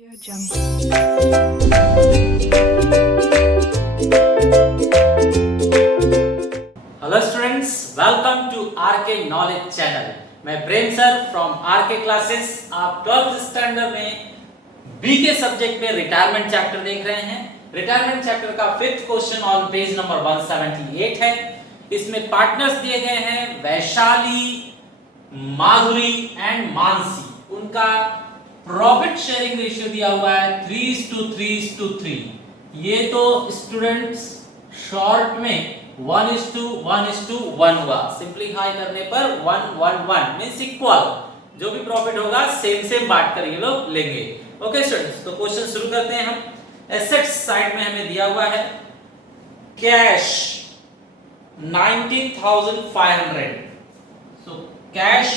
Audio Jungle. Hello students, welcome to RK knowledge channel. मैं Prem sir from RK classes. आप 12th standard में B के subject में retirement chapter देख रहे हैं। रिटायरमेंट चैप्टर का 5th question on page number 178 है। इसमें पार्टनर्स दिए गए हैं वैशाली, माधुरी एंड मानसी। उनका प्रॉफिट शेयरिंग रेशियो दिया हुआ है 3:3:3। ये तो स्टूडेंट्स शॉर्ट में 1:1:1 हुआ। सिंपलीफाई करने पर 1:1:1 मींस इक्वल। जो भी प्रॉफिट होगा सेम सेम बांट कर ये लोग लेंगे। ओके स्टूडेंट्स, तो क्वेश्चन शुरू करते हैं हम। एसेट्स साइड में हमें दिया हुआ है कैश 19,500। सो कैश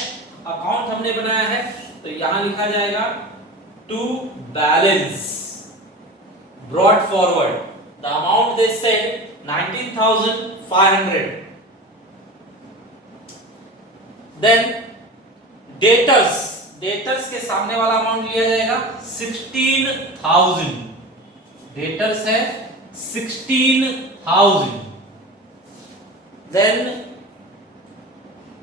अकाउंट हमने बनाया है, तो यहां लिखा जाएगा to balance brought forward the amount they said 19,500। Then debtors के सामने वाला अमाउंट लिया जाएगा 16,000। डेटर्स है 16,000। देन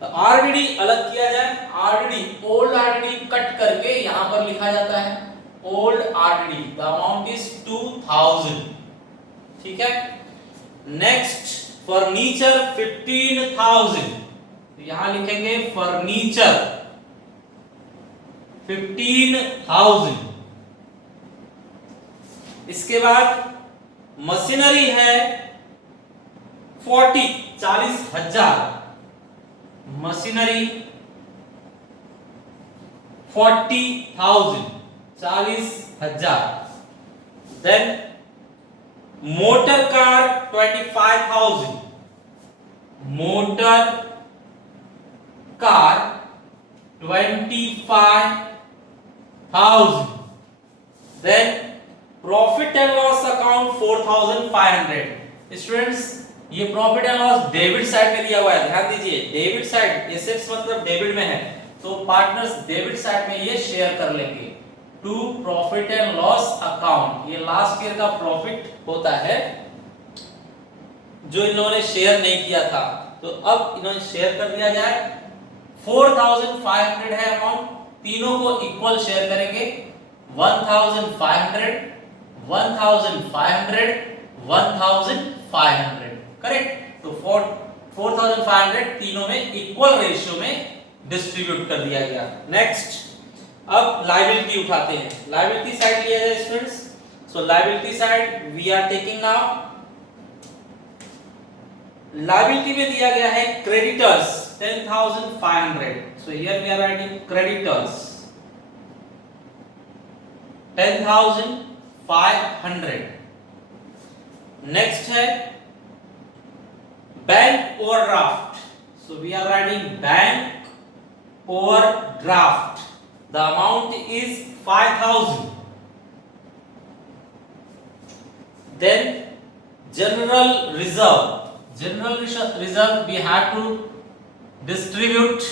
आरडीडी अलग किया जाए। आरडीडी ओल्ड आरडीडी कट करके यहां पर लिखा जाता है old RDD the amount is 2,000। ठीक है। नेक्स्ट फर्नीचर 15,000, तो यहां लिखेंगे फर्नीचर 15,000। इसके बाद मशीनरी है 40,000। Machinery 40,000 40,000। Then motor car 25,000। Motor car 25,000। Then profit and loss account 4,500। Students, ये profit and loss debit side में दिया हुआ है, ध्यान दीजिए। डेबिट साइड, एसेट्स मतलब डेबिट में है, तो पार्टनर्स डेबिट साइड में ये शेयर कर लेंगे to profit and loss account. ये लास्ट ईयर का प्रॉफिट होता है जो इन लोगों ने शेयर नहीं किया था, तो अब इन्होंने शेयर कर दिया जाए। 4,500 है अमाउंट, तीनों को इक्वल शेयर करेंगे। 1,500 1,500 1,500, करेक्ट। तो 4,500 तीनों में इक्वल रेशियो में डिस्ट्रीब्यूट कर दिया गया। नेक्स्ट, अब लायबिलिटी उठाते हैं। लायबिलिटी साइड लिया जाए students. So liability side we are taking now. Liability में दिया गया है creditors 10,500। So here we are writing creditors 10,500। Next है bank overdraft. So we are writing bank overdraft the amount is 5,000। Then general reserve we have to distribute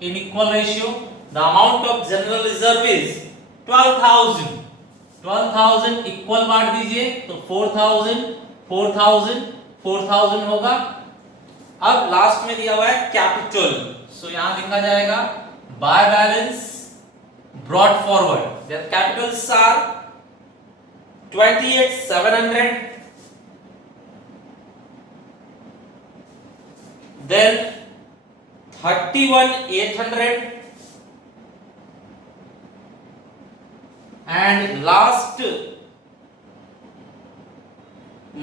in equal ratio. The amount of general reserve is 12,000। 12,000 equal बांट दीजिए, तो 4,000 4,000 4,000 होगा। अब last में दिया हुआ है कैपिटल, सो यहां लिखा जाएगा by balance brought forward. Their capitals are 28,700, then 31,800, and last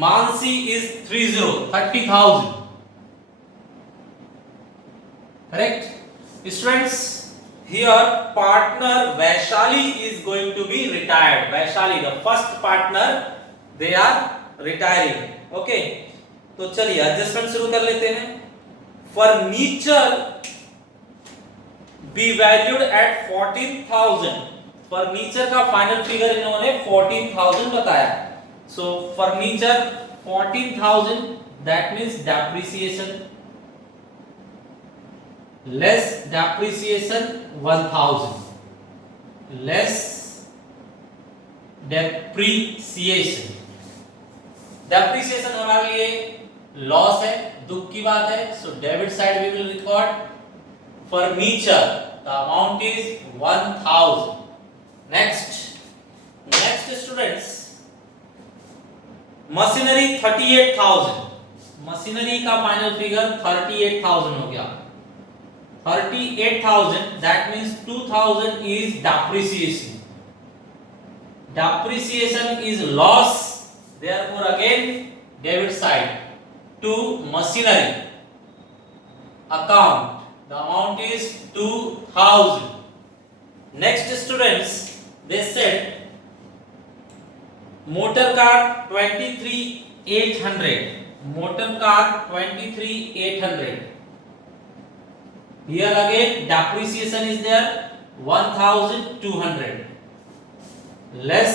Mansi is 30,000। correct students? Here partner Vaishali is going to be retired. Vaishali, the first partner, they are retiring. okay, तो चलिए adjustment शुरू कर लेते हैं। Furniture be valued at 14,000। Furniture का final figure इन्होंने 14,000 बताया। So furniture 14,000, that means depreciation less depreciation 1,000 less depreciation. Depreciation हमारे लिए लॉस है, दुख की बात है, so debit side we will record furniture, the amount is 1000। Next students, machinery 38,000। Machinery का फाइनल फिगर 38,000 हो गया। 38,000, that means 2,000 is depreciation. Depreciation is loss, therefore again debit side to machinery account. The amount is 2,000. Next students, they said motor car 23,800. Motor car 23,800. Here again depreciation is there 1,200 less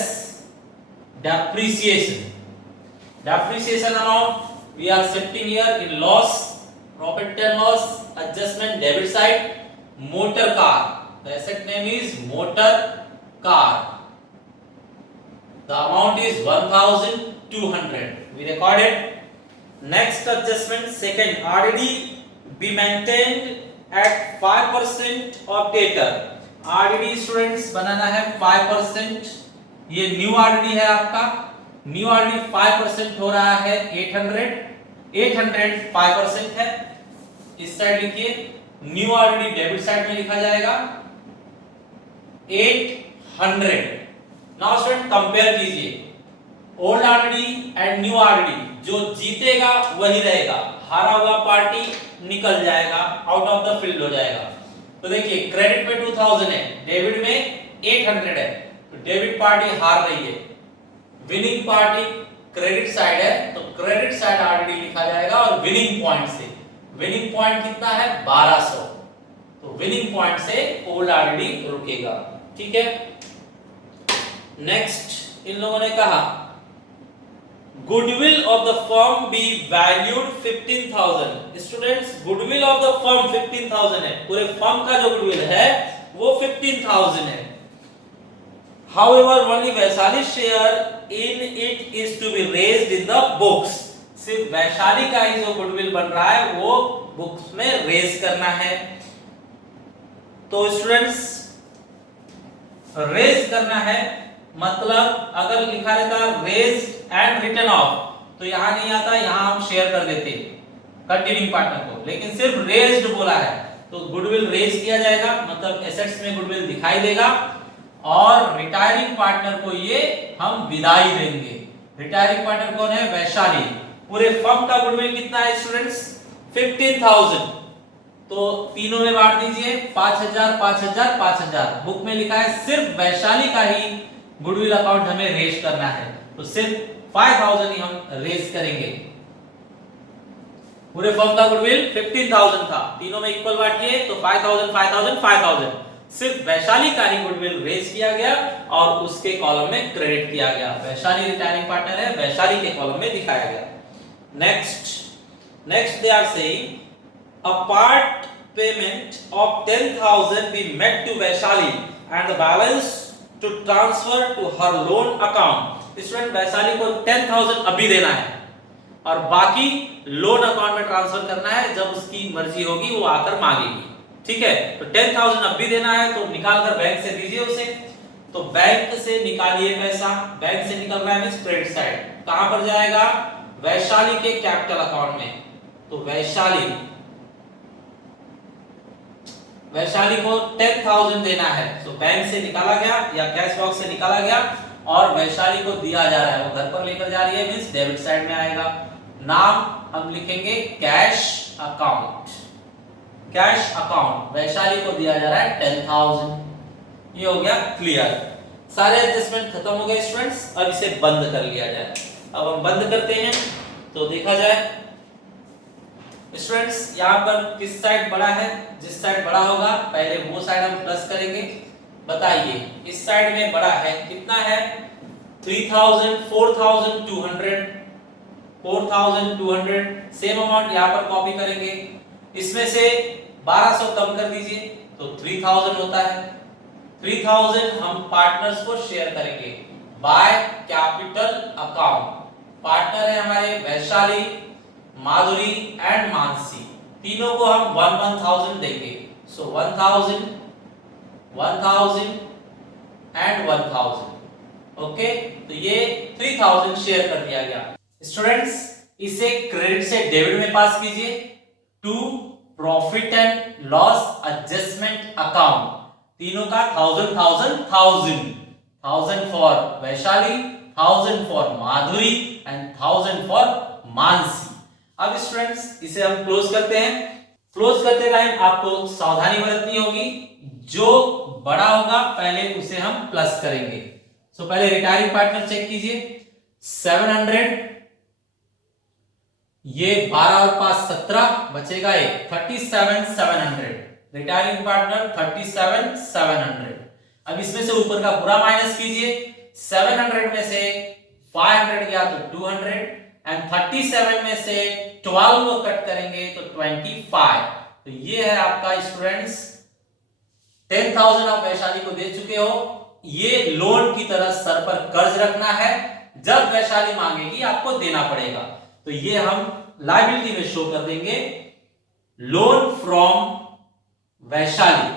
depreciation. Depreciation amount we are shifting here in loss, profit and loss, adjustment debit side, motor car. The asset name is motor car. The amount is 1,200. We recorded. Next adjustment, second, RDD be maintained at 5% of debtor. RDD students बनाना है 5%। ये new RDD है आपका। New RDD 5% हो रहा है 800 5% है। इस side लिखिए, न्यू RDD डेबिट साइड में लिखा जाएगा 800। नाउ स्टूडेंट कंपेयर कीजिए old RDD and new RDD। जो जीतेगा वही रहेगा, हारा हुआ पार्टी निकल जाएगा, आउट ऑफ द फील्ड हो जाएगा। तो देखिए क्रेडिट में 2000 है, डेबिट में 800 है, तो डेबिट पार्टी हार रही है। विनिंग पार्टी क्रेडिट साइड है, तो क्रेडिट साइड RDD लिखा जाएगा और विनिंग पॉइंट से, विनिंग पॉइंट कितना है 1200, तो विनिंग पॉइंट से ओल्ड RDD रुकेगा। ठीक है। नेक्स्ट इन लोगों ने कहा goodwill of the firm be valued 15,000। Students goodwill of the firm 15,000 है, पूरे फर्म का जो गुडविल है वो 15,000 है। However only Vaishali share in it is to be raised in the books. सिर्फ वैशाली का ही जो गुडविल बन रहा है वो बुक्स में रेज करना है। तो स्टूडेंट्स रेज करना है, मतलब अगर लिखा रहता रेज्ड एंड रिटन ऑफ तो यहां नहीं आता, यहां हम शेयर कर देते कंटिन्यूइंग पार्टनर को, लेकिन सिर्फ रेज्ड बोला है तो गुडविल रेज किया जाएगा, मतलब एसेट्स में गुडविल दिखाई देगा और रिटायरिंग पार्टनर को ये हम विदाई देंगे। रिटायरिंग पार्टनर कौन है? वैशाली। पूरे फर्म का गुडविल कितना है स्टूडेंट्स? 15,000। तो तीनों में बांट दीजिए, 5,000 5,000 5,000। बुक में लिखा है सिर्फ वैशाली का ही गुडविल अकाउंट हमें रेज करना है, तो सिर्फ 5,000 ही हम रेज करेंगे। पूरे फर्म का गुडविल 15,000 था, तीनों में इक्वल बांटिए तो 5,000 5,000 5,000। सिर्फ वैशाली का ही गुडविल रेज किया गया और उसके कॉलम में क्रेडिट किया गया। वैशाली रिटायरिंग पार्टनर है, वैशाली के कॉलम में दिखाया गया। Next they are saying a part payment of 10,000 be made to Vaishali and the balance to transfer to her loan account। Student Vaishali को 10,000 अभी देना है और बाकी लोन अकाउंट में ट्रांसफर करना है, जब उसकी मर्जी होगी वो आकर मांगेगी। ठीक है, तो 10,000 अभी देना है तो निकाल कर बैंक से दीजिए उसे। तो बैंक से निकालिए पैसा, बैंक से निकल रहा है मींस क्रेडिट साइड, कहां पर जाएगा? वैशाली के कैपिटल अकाउंट में। तो वैशाली को 10,000 देना है, तो बैंक से निकाला गया या कैश बॉक्स से निकाला गया और वैशाली को दिया जा रहा है, वो घर पर लेकर जा रही है मींस डेबिट साइड में आएगा। नाम हम लिखेंगे cash account. Cash account Vaishali को दिया जा रहा है 10,000। ये हो गया क्लियर। सारे एडजस्टमेंट खत्म हो गए स्टूडेंट्स, अब इसे बंद कर लिया जाए। अब हम बंद करते हैं तो देखा जाए स्टूडेंट्स यहाँ पर किस साइड बड़ा है? जिस साइड बड़ा होगा पहले वो साइड हम प्लस करेंगे। बताइए इस साइड में बड़ा है, कितना है? 3,000 4,200 4,200। सेम अमाउंट यहाँ पर कॉपी करेंगे, इसमें से 1200 कम कर दीजिए तो 3,000 होता है। 3,000 हम पार्टनर्स को शेयर करेंगे, बाय कैपिटल अकाउंट। पार्टनर है हमारे वैशाली, माधुरी एंड मानसी। तीनों को हम 1,000 देंगे। सो 1,000, 1,000 एंड 1,000। ओके, तो ये 3,000 शेयर कर दिया गया। स्टूडेंट्स, इसे क्रेडिट से डेबिट में पास कीजिए to profit and loss adjustment account. तीनों का 1,000 1,000 1,000, 1,000 for Vaishali, 1,000 for Madhuri and 1,000 for Mansi. अब स्टूडेंट्स, इसे हम क्लोज करते हैं। क्लोज करते टाइम आपको सावधानी बरतनी होगी। जो बड़ा होगा पहले उसे हम प्लस करेंगे। सो पहले रिटायरिंग पार्टनर चेक कीजिए। 700, ये 12 और 5 17, बचेगा एक 37,700। Retiring partner 37,700। अब इसमें से ऊपर का पूरा माइनस कीजिए। 700 में से 500 गया तो 200 एंड 37 में से 12 कट करेंगे तो 25। तो ये है आपका स्टूडेंट्स 10,000 आप वैशाली को दे चुके हो। ये लोन की तरह सर पर कर्ज रखना है, जब वैशाली मांगेगी आपको देना पड़ेगा। तो ये हम लायबिलिटी में शो कर देंगे, लोन फ्रॉम वैशाली,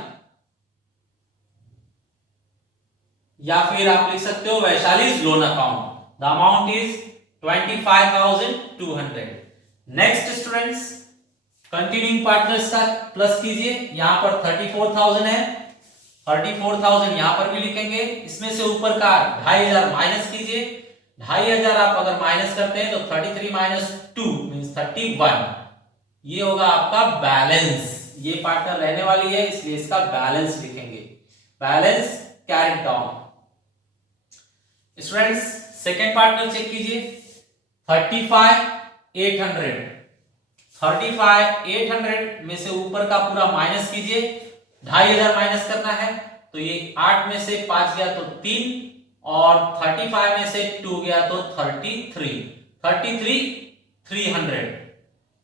या फिर आप लिख सकते हो Vaishali's loan account. The amount is 25,200। Next students, continuing partners का प्लस कीजिए। यहां पर 34,000 है, 34,000 यहां पर भी लिखेंगे। इसमें से ऊपर का 2,500 माइनस कीजिए। 2,500 आप अगर माइनस करते हैं तो 33 माइनस 2 मींस 31। ये होगा आपका बैलेंस। ये पार्टनर रहने वाली है इसलिए इसका बैलेंस लिखेंगे, balance carried down. Students, second partner check कीजिए। 35,800, 35,800 में से ऊपर का पूरा माइनस कीजिए। 2,500 माइनस करना है तो ये 8 में से 5 गया तो 3 और 35 में से 2 गया तो 33,300।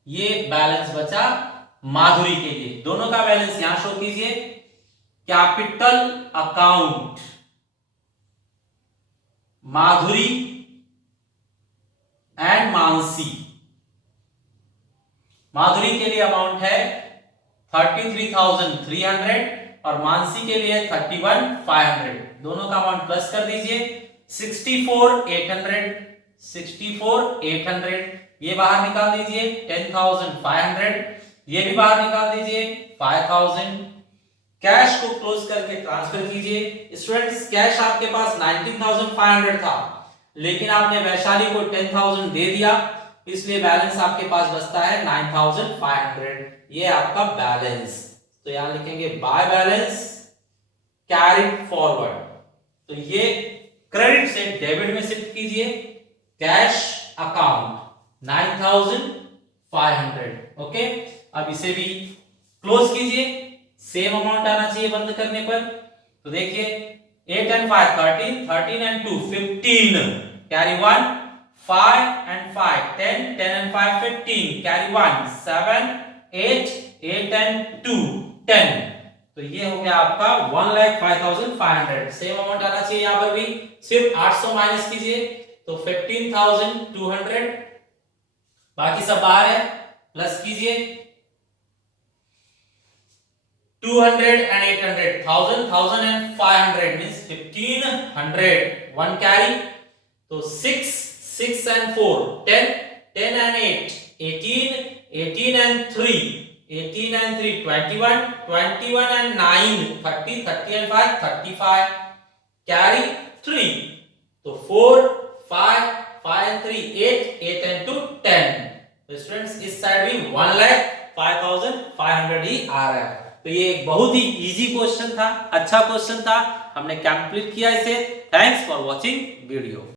ये बैलेंस बचा माधुरी के लिए। दोनों का बैलेंस यहां शो कीजिए। Capital account Madhuri and Mansi. Madhuri के लिए अमाउंट है 33,300 और मानसी के लिए 31,500। दोनों का अमाउंट प्लस कर दीजिए। 64,800, 64,800 ये बाहर निकाल दीजिए। 10,500 ये भी बाहर निकाल दीजिए। 5,000 कैश को क्लोज करके ट्रांसफर कीजिए। स्टूडेंट्स, कैश आपके पास 19,500 था, लेकिन आपने वैशाली को 10,000 दे दिया, इसलिए बैलेंस आपके पास बचता है 9,500। ये आपका बैलेंस। तो यहां लिखेंगे बाय बैलेंस कैरिड फॉरवर्ड। तो ये क्रेडिट से डेबिट में शिफ्ट कीजिए। Cash account 9,500। ओके, अब इसे भी क्लोज कीजिए। सेम अमाउंट आना चाहिए बंद करने पर। तो देखिए 8 and 5 13, 13 and 2 15, carry 1, 5 and 5 10, 10 and 5 15, carry 1 7, 8, 8 and 2 10। तो ये हो गया आपका 1,05,500। सेम अमाउंट आना चाहिए यहां पर भी। सिर्फ 800 माइनस कीजिए तो 15,200। बाकी सब बाहर है, प्लस कीजिए। 200 and 800, 1,000, 1,000 and 500 means 1,500। one carry, तो 6, 6 and 4 10, 10 and 8 18, 18 and 3 18 and 3 21, 21 and 9 30, 30 and 5 35, carry 3, तो 4 5 5 and 3 8, 8 and 2 10। तो स्टूडेंट्स, इस साइड भी 1,05,500 ही आ रहा है। तो ये एक बहुत ही इजी क्वेश्चन था, अच्छा क्वेश्चन था, हमने कंप्लीट किया इसे। Thanks for watching video.